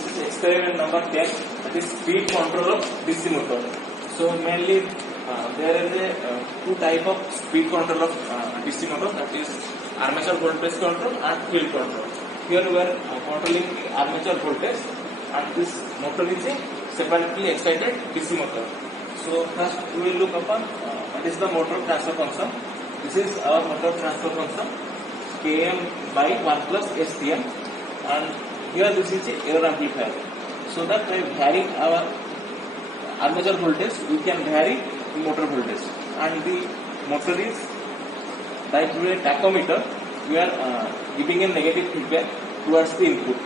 this is experiment number 10, that is speed control of DC motor. So mainly there is a two type of speed control of DC motor, that is armature voltage control and field control. Here we are controlling the armature voltage, and this motor is a separately excited DC motor. So first we will look upon what is the motor transfer function. This is our motor transfer function, Km by 1 plus STM, and here this is a error amplifier. So that by varying our armature voltage, we can vary the motor voltage, and the motor is like through a tachometer. We are giving a negative feedback towards the input.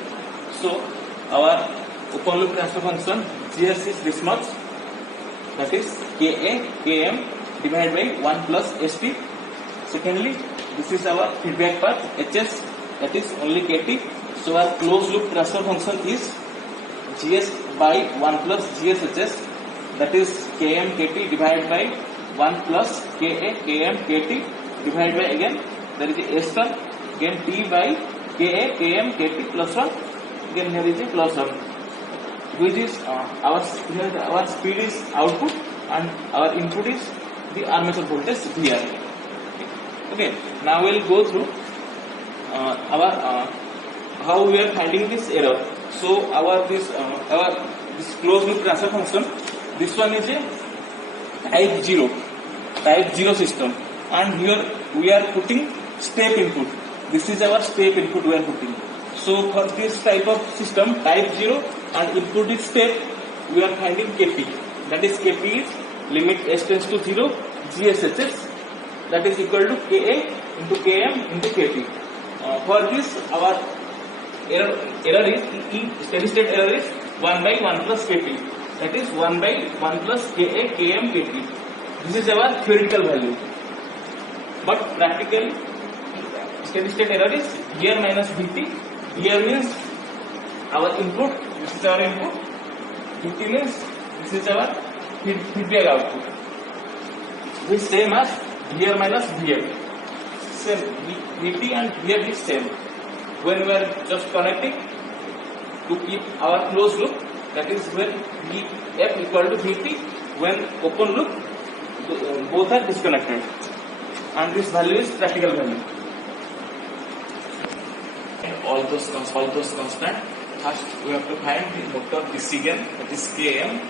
So our open loop transfer function GS is this much, that is Ka Km divided by 1 plus ST. Secondly, this is our feedback path HS, that is only KT. So our closed loop transfer function is GS by 1 plus GSHS, that is Km KT divided by 1 plus Ka Km KT divided by, again there is a S term, again T by Ka Km KT plus 1, again here is a plus 1, which is our speed is output and our input is the armature voltage VR. Okay, now we will go through our how we are finding this error. So our this closed loop transfer function, this one is a type 0 system, and here we are putting step input. This is our step input we are putting. So for this type of system, type 0, and input is step, we are finding Kp. That is Kp is limit s tends to 0 GSHS, that is equal to Ka into Km into Kp. For this our error is steady state error is 1 by 1 plus Kp, that is 1 by 1 plus Ka Km Kp. This is our theoretical value, but practically steady state error is here minus Vt. Here means our input, this is our input, Vt means this is our feedback output, which is same as here minus Vf. Same, Vt and Vf is same. When we are just connecting to keep our closed loop, that is when Vf equal to Vt. When open loop, both are disconnected, and this value is practical value. And all those constant. First we have to find the motor DC gain, that is Km,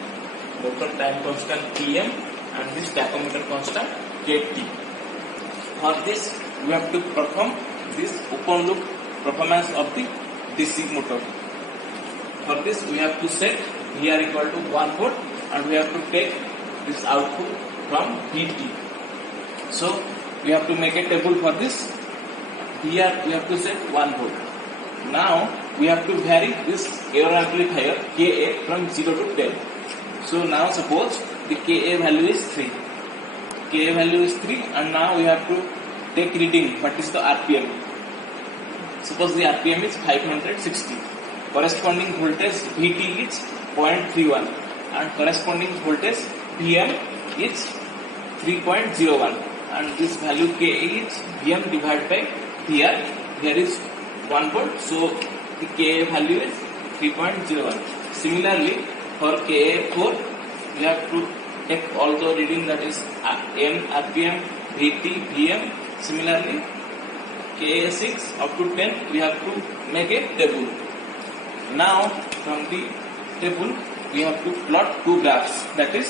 motor time constant Tm, and this tachometer constant Kt. For this we have to perform this open loop performance of the DC motor. For this we have to set VR equal to 1 volt, and we have to take this output from Vt. So we have to make a table for this. VR we have to set 1 volt. Now we have to vary this error amplifier Ka from 0 to 10. So now suppose the Ka value is 3. Ka value is 3, and now we have to take reading what is the RPM. Suppose the RPM is 560. Corresponding voltage Vt is 0.31, and corresponding voltage Vm is 3.01, and this value Ka is Vm divided by VR. Here is 1 volt, so the Ka value is 3.01. Similarly, for Ka4, we have to take all the reading, that is M, RPM, Vt, Vm. Similarly, Ka6 up to 10, we have to make a table. Now, from the table, we have to plot two graphs, that is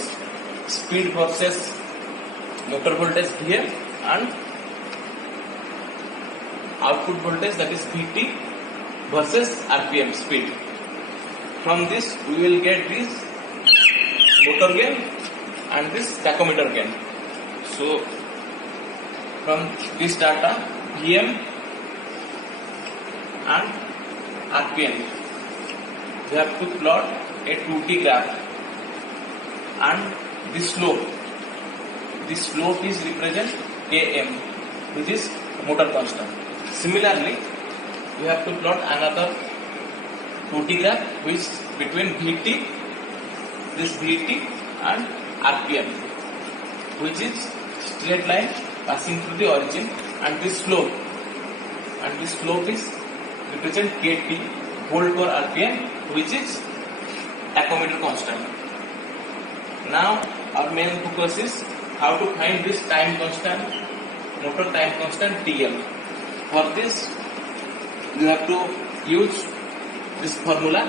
speed versus motor voltage Vm, and output voltage, that is Vt versus RPM speed. From this we will get this motor gain and this tachometer gain. So from this data, Vm and RPM, we have to plot a 2T graph, and this slope is represent Km, which is motor constant. Similarly, we have to plot another 2T graph, which is between Vt, this Vt and RPM, which is straight line passing through the origin, and this slope is represent Kt, volt per RPM, which is tachometer constant. Now our main focus is how to find this time constant, motor time constant TL. For this, you have to use this formula.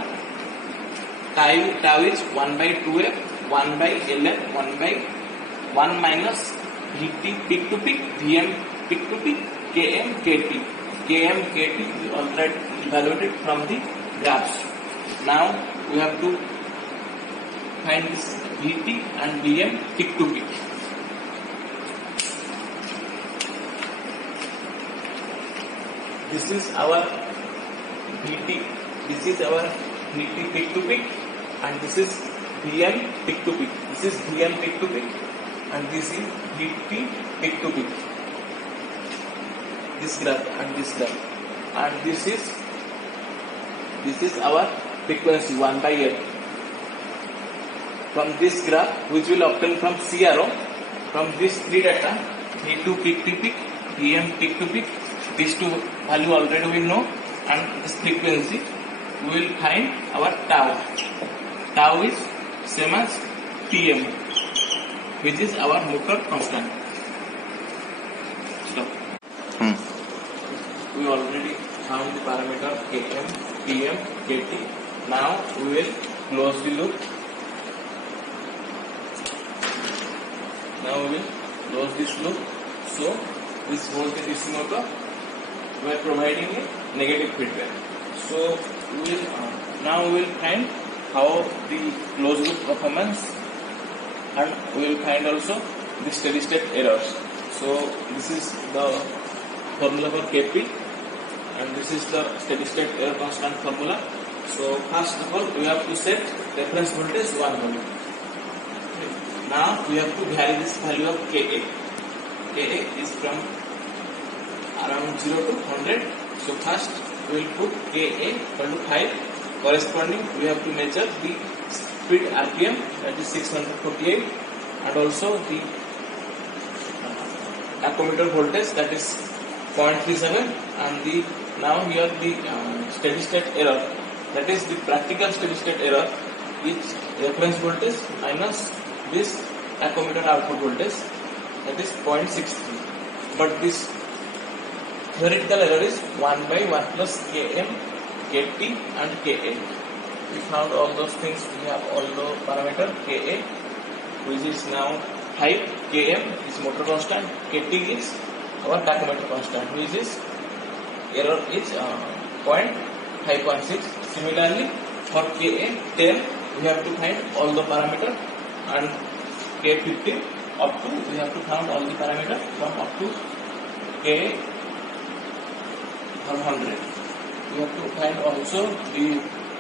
Tau is 1 by 2f, 1 by ln, 1 by 1 minus Vt peak to peak, Vm peak to peak, Km Kt. Km Kt is already evaluated from the graphs. Now we have to find this Vt and Vm peak to peak. This is our Vt. This is our Vt peak to peak, and this is Vm peak to peak. This is Vm peak to peak, and this is Vt peak to peak. This graph and this graph, and this is our frequency 1 by L. From this graph, which will obtain from CRO, from these three data, V2 peak to peak, Vm peak to peak, these two value already we know, and this frequency, we will find our tau. Tau is same as Tm, which is our motor constant. Stop. We already found the parameter Km, Tm, Kt. Now we will close the loop. Now we will close this loop. So this voltage DC motor, we are providing a negative feedback. So we will now we will find how the closed loop performance, and we will find also the steady state errors. So this is the formula for Kp, and this is the steady state error constant formula. So first of all, we have to set reference voltage 1 volt. Now we have to vary this value of Ka. Ka is from around 0 to 100. So first we will put Ka equal to 5. Corresponding, we have to measure the speed RPM, that is 648, and also the tachometer voltage, that is 0.37, and the now here the steady state error, that is the practical steady state error, which reference voltage minus this tachometer output voltage, that is 0.63. But this theoretical error is 1 by 1 plus Km, Kt and Ka. We found all those things. We have all the parameter Ka, which is now 5. Km is motor constant. Kt is our tachometer constant, which is error is 0.5.6. Similarly, for Ka 10, we have to find all the parameter, and K15 up to, we have to find all the parameter from up to K 100. We have to find also the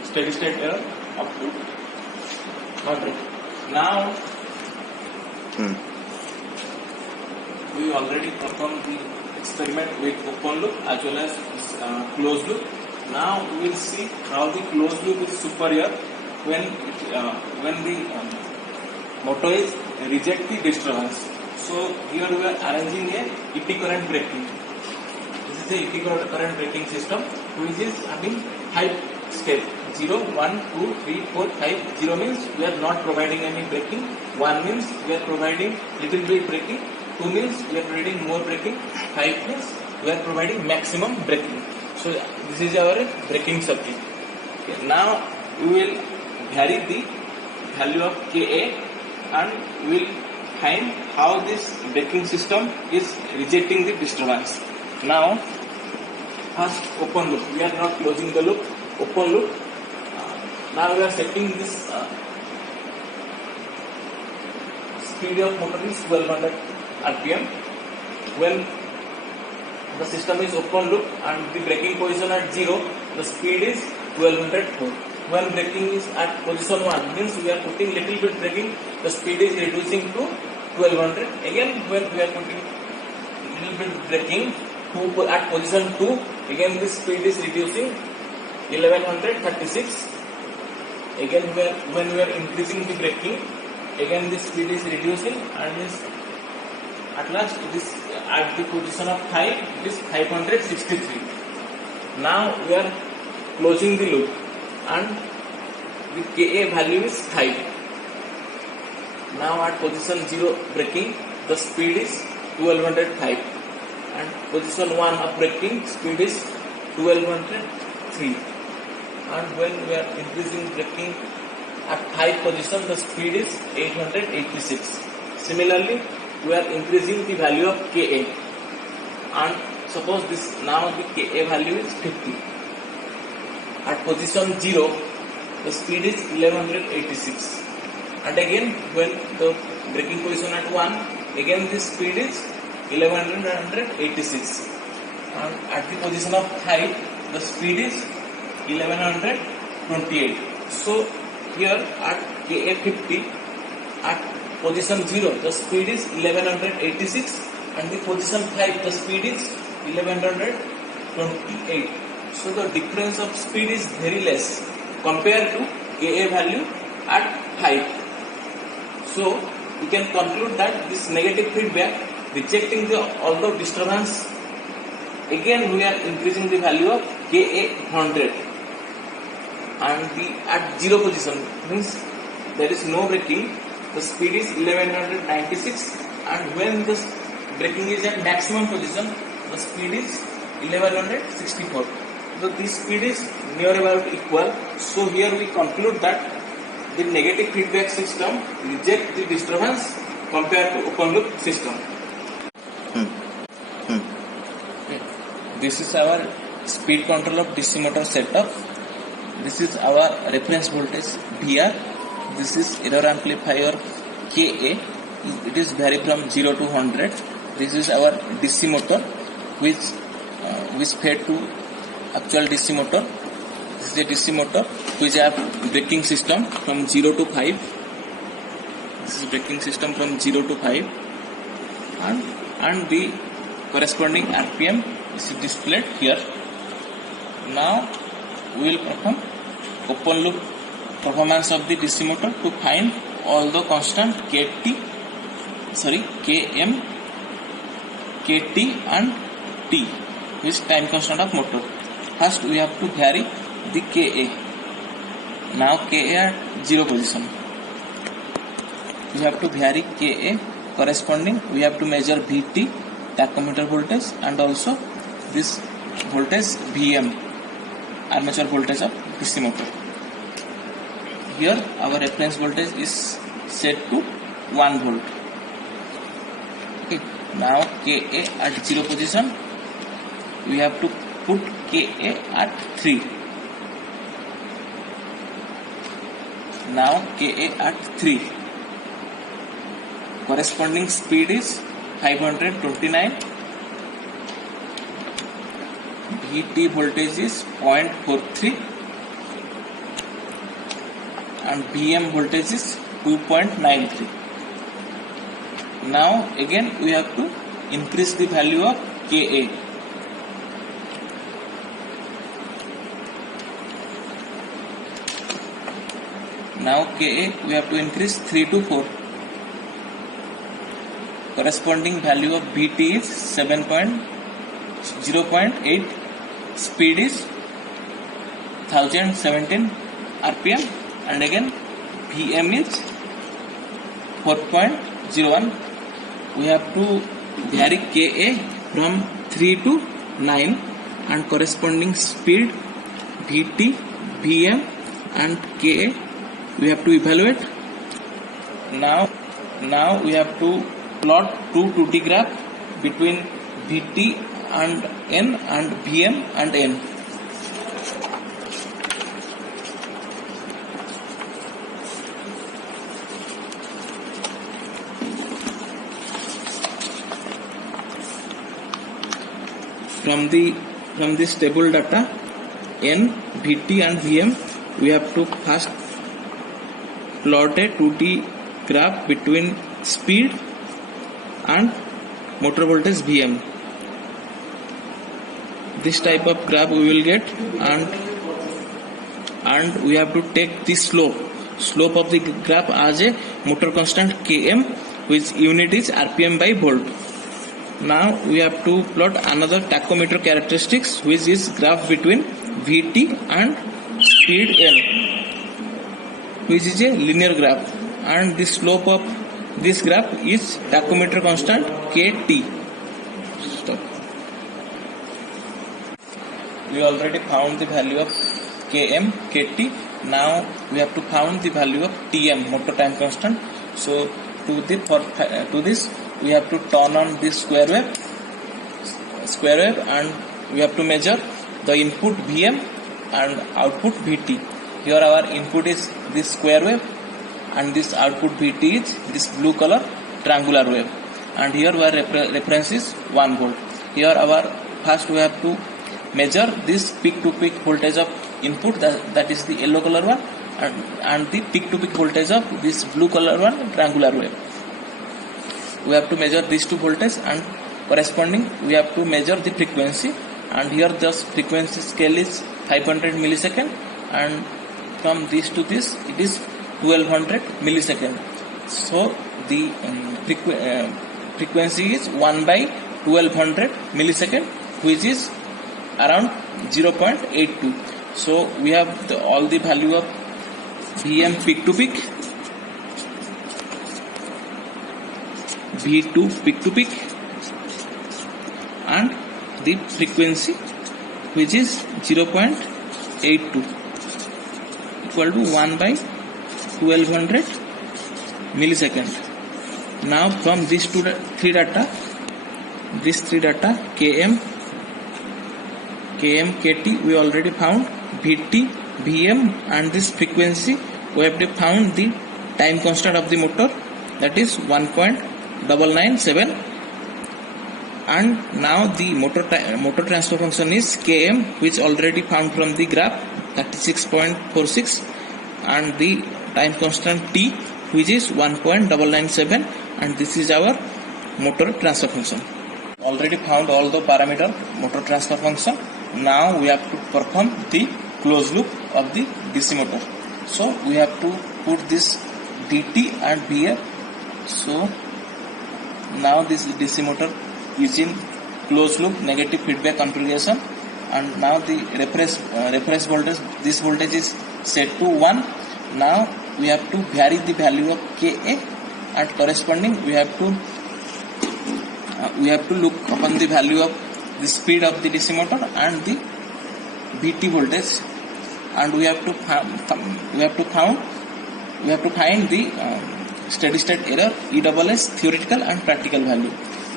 steady state error up to 100. Now we already performed the experiment with open loop as well as closed loop. Now we will see how the closed loop is superior when the motor is reject the disturbance. So here we are arranging a EP current braking. This is a EP current braking system, which is having 5 steps. 0, 1, 2, 3, 4, 5. 0 means we are not providing any braking. 1 means we are providing little bit braking. 2 means we are providing more braking. 5 means we are providing maximum braking. So this is our braking circuit. Okay. Now we will vary the value of Ka, and we will find how this braking system is rejecting the disturbance. Now first open loop. We are not closing the loop. Open loop. Now we are setting this speed of motor is 1200 RPM. When the system is open loop and the braking position at 0, the speed is 1200 volt. When braking is at position 1, means we are putting little bit braking, the speed is reducing to 1200. Again, when we are putting little bit braking at position 2, again this speed is reducing 1136. Again, when we are increasing the braking, again this speed is reducing, and this at last this at the position of 5, it is 563. Now we are closing the loop. and the Ka value is 5. Now at position 0 braking, the speed is 1205, and position 1 of braking, speed is 1203. And when we are increasing braking at 5 position, the speed is 886. Similarly, we are increasing the value of Ka, and suppose this now the Ka value is 50. At position 0, the speed is 1186. And again, when the braking position at 1, again the speed is 1186. And at the position of 5, the speed is 1128. So here at Ka 50, at position 0, the speed is 1186, and the position 5, the speed is 1128. So the difference of speed is very less compared to Ka value at 5. So we can conclude that this negative feedback, rejecting all the disturbance, again we are increasing the value of Ka 100, and at 0 position means there is no braking, the speed is 1196, and when the braking is at maximum position, the speed is 1164. So this speed is near about equal. So here we conclude that the negative feedback system rejects the disturbance compared to open loop system. This is our speed control of DC motor setup. This is our reference voltage VR. This is error amplifier Ka. It is vary from 0 to 100. This is our DC motor which fed to actual DC motor. This is a DC motor which have braking system from 0 to 5. This is braking system from 0 to 5, and the corresponding RPM is displayed here. Now we will perform open loop performance of the DC motor to find all the constant Km, Kt and T, which is time constant of motor. First we have to vary the Ka. Now Ka at 0 position. We have to vary Ka corresponding. We have to measure Vt, tachometer voltage, and also this voltage Vm, armature voltage of DC motor. Here our reference voltage is set to 1 volt. Okay. Now Ka at 0 position, we have to put Ka at 3. Now Ka at 3. Corresponding speed is 529. Vt voltage is 0.43 and Vm voltage is 2.93. Now again we have to increase the value of Ka. Now Ka we have to increase 3 to 4. Corresponding value of Vt is 0.8. Speed is 1017 RPM, and again Vm is 4.01. We have to vary Ka from 3 to 9, and corresponding speed Vt, Vm and Ka we have to evaluate. Now we have to plot two 2D graph between Vt and N and Vm and N. From this table data N, Vt and Vm, we have to first plot a 2D graph between speed and motor voltage Vm. This type of graph we will get, and we have to take the slope of the graph as a motor constant Km, which unit is RPM by volt. Now we have to plot another tachometer characteristics, which is graph between Vt and speed L, which is a linear graph, and the slope of this graph is tachometer constant Kt. Stop. We already found the value of Km, Kt. Now we have to find the value of Tm, motor time constant. So to this we have to turn on this square wave, and we have to measure the input Vm and output Vt. Here our input is this square wave and this output Vt is this blue color triangular wave, and here our reference is 1 volt. Here our first we have to measure this peak to peak voltage of input, that is the yellow color one, and the peak to peak voltage of this blue color one triangular wave. We have to measure these two voltages, and corresponding we have to measure the frequency, and here the frequency scale is 500 millisecond, and from this to this it is 1200 millisecond. So the frequency is 1 by 1200 millisecond, which is around 0.82. So we have all the value of Vm peak to peak, V2 peak to peak, and the frequency, which is 0.82, equal to 1 by 1200 millisecond. Now from these three data Km, Kt we already found, Vt, Vm, and this frequency we have to found the time constant of the motor, that is 1.997, and now the motor transfer function is Km, which already found from the graph, 36.46, and the time constant T, which is 1.997, and this is our motor transfer function. Already found all the parameter motor transfer function. Now we have to perform the closed loop of the DC motor. So we have to put this Dt and Vf. So now this DC motor is in closed loop negative feedback configuration, and now the reference voltage, this voltage is set to 1. Now we have to vary the value of Ka, and corresponding we have to look upon the value of the speed of the DC motor and the Vt voltage, and we have to find the steady state error, ESS, theoretical and practical value.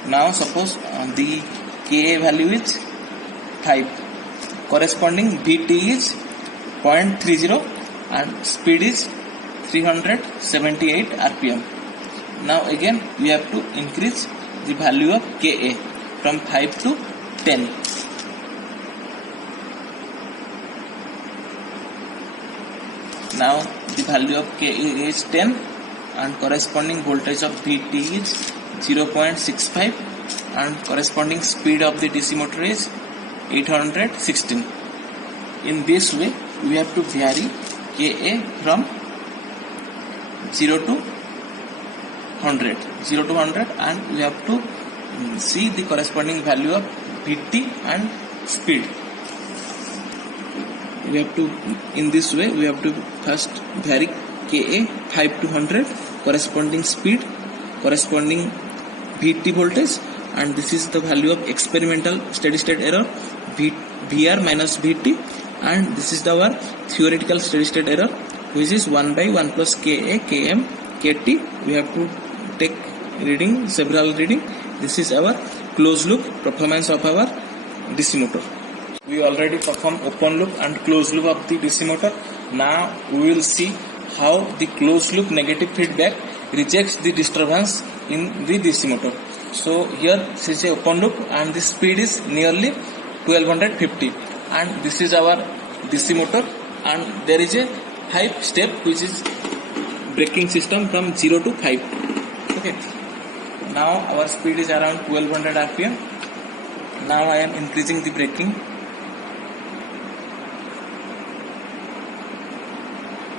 Now suppose the Ka value is 5, corresponding Vt is 0.30, and speed is 378 rpm. Now again we have to increase the value of Ka from 5 to 10. Now the value of Ka is 10, and corresponding voltage of Vt is 0.65, and corresponding speed of the DC motor is 816. In this way we have to vary Ka from 0 to 100, and we have to see the corresponding value of Vt and speed. We have to, in this way we have to first vary Ka 5 to 100, corresponding speed, corresponding Vt voltage, and this is the value of experimental steady state error, Vr minus Vt, and this is our theoretical steady state error, which is 1 by 1 plus Ka, Km, Kt. We have to take several reading. This is our closed loop performance of our DC motor. We already performed open loop and closed loop of the DC motor. Now we will see how the closed loop negative feedback rejects the disturbance in the DC motor. So here this is a open loop, and the speed is nearly 1250, and this is our DC motor, and there is a 5 step which is braking system from 0 to 5. Okay. Now our speed is around 1200 rpm. Now I am increasing the braking.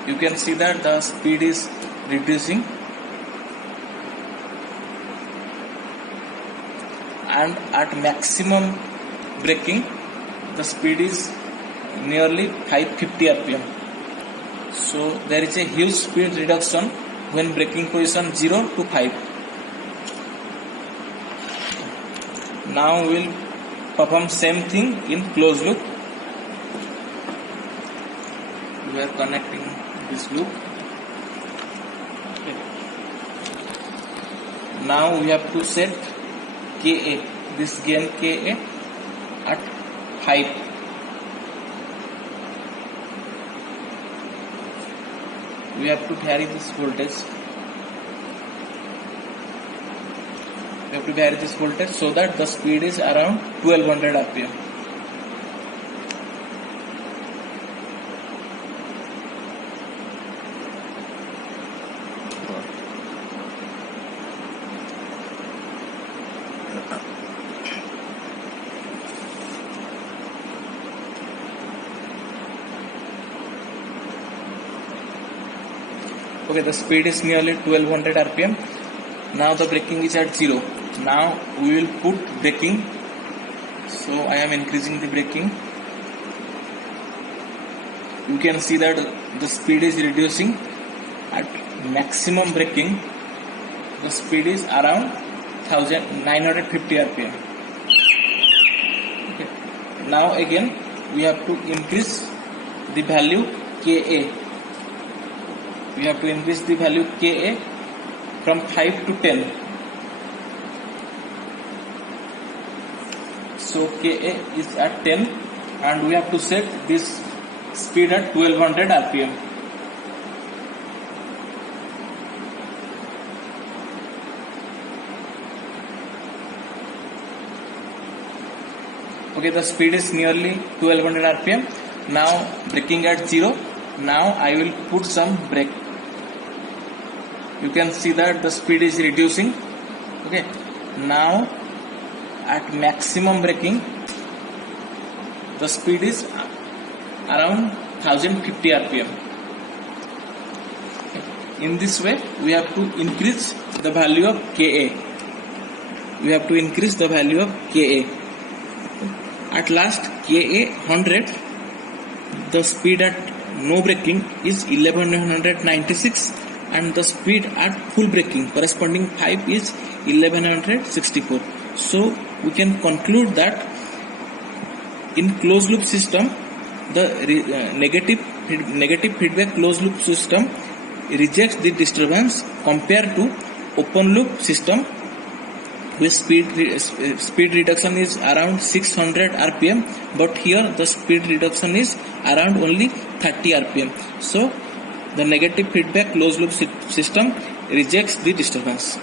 You can see that the speed is reducing, and at maximum braking the speed is nearly 550 rpm. So there is a huge speed reduction when braking position 0 to 5. Now we will perform same thing in closed loop. We are connecting this loop. Okay. Now we have to set Ka, this gain Ka at 5. We have to vary this voltage. We have to vary this voltage so that the speed is around 1200 rpm. Okay, the speed is nearly 1200 rpm. Now the braking is at 0. Now we will put braking. So I am increasing the braking. You can see that the speed is reducing. At maximum braking, the speed is around 950 rpm. Okay. Now again we have to increase the value Ka. We have to increase the value Ka from 5 to 10. So Ka is at 10 and we have to set this speed at 1200 rpm. Okay, the speed is nearly 1200 rpm. Now braking at 0. Now I will put some brake. You can see that the speed is reducing. Okay, now at maximum braking, the speed is around 1050 rpm. In this way, we have to increase the value of Ka. We have to increase the value of Ka. At last, Ka 100, the speed at no braking is 1196 and the speed at full braking corresponding 5 is 1164. So we can conclude that in closed loop system, the negative feedback closed loop system rejects the disturbance compared to open loop system with speed reduction is around 600 rpm, but here the speed reduction is around only 30 rpm. So the negative feedback closed loop system rejects the disturbance.